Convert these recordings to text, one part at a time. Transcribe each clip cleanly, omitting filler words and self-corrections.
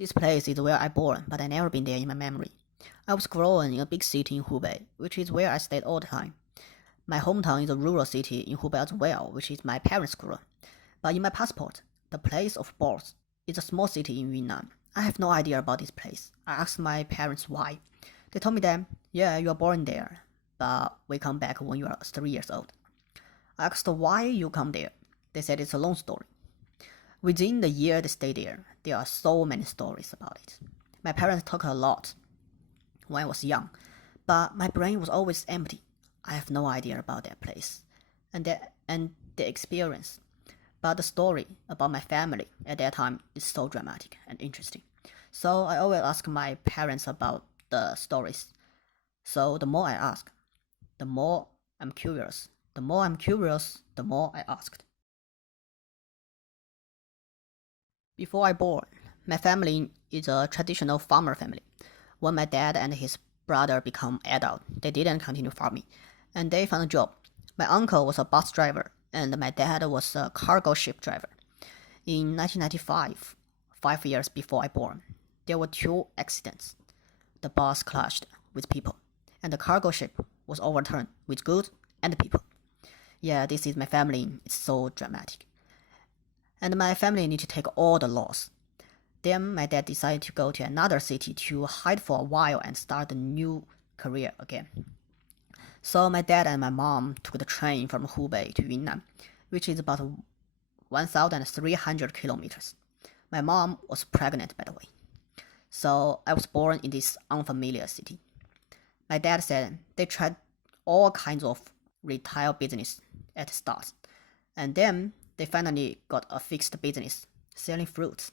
This place is where I born, but I never been there in my memory. I was grown in a big city in Hubei, which is where I stayed all the time. My hometown is a rural city in Hubei as well, which is my parents' school. But in my passport, the place of birth is a small city in Yunnan. I have no idea about this place. I asked my parents why. They told me that, yeah, you are born there, but we come back when you are 3 years old. I asked why you come there. They said it's a long story. Within the year they stayed there are so many stories about it. My parents talked a lot when I was young, but my brain was always empty. I have no idea about that place and the experience. But the story about my family at that time is so dramatic and interesting. So I always ask my parents about the stories. So the more I ask, the more I'm curious. The more I'm curious, the more I asked. Before I born, my family is a traditional farmer family. When my dad and his brother become adult, they didn't continue farming, and they found a job. My uncle was a bus driver, and my dad was a cargo ship driver. In 1995, 5 years before I born, there were two accidents. The bus clashed with people, and the cargo ship was overturned with goods and people. Yeah, this is my family. It's so dramatic. And my family need to take all the loss. Then my dad decided to go to another city to hide for a while and start a new career again. So my dad and my mom took the train from Hubei to Yunnan, which is about 1,300 kilometers. My mom was pregnant, by the way. So I was born in this unfamiliar city. My dad said they tried all kinds of retail business at the start, and then they finally got a fixed business selling fruits.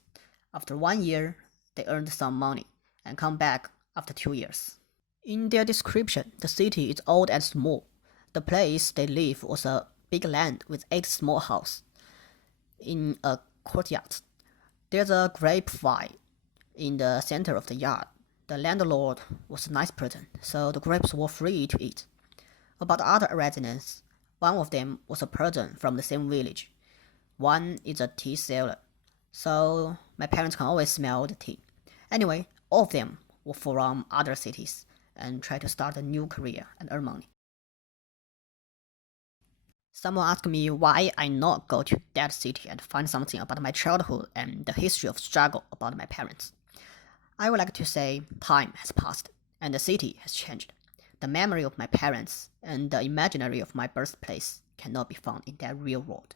After 1 year, they earned some money and come back after 2 years. In their description, the city is old and small. The place they live was a big land with 8 small houses in a courtyard. There's a grapevine in the center of the yard. The landlord was a nice person, so the grapes were free to eat. About other residents, one of them was a person from the same village. One is a tea seller, so my parents can always smell the tea. Anyway, all of them were from other cities and try to start a new career and earn money. Someone asked me why I not go to that city and find something about my childhood and the history of struggle about my parents. I would like to say time has passed and the city has changed. The memory of my parents and the imaginary of my birthplace cannot be found in that real world.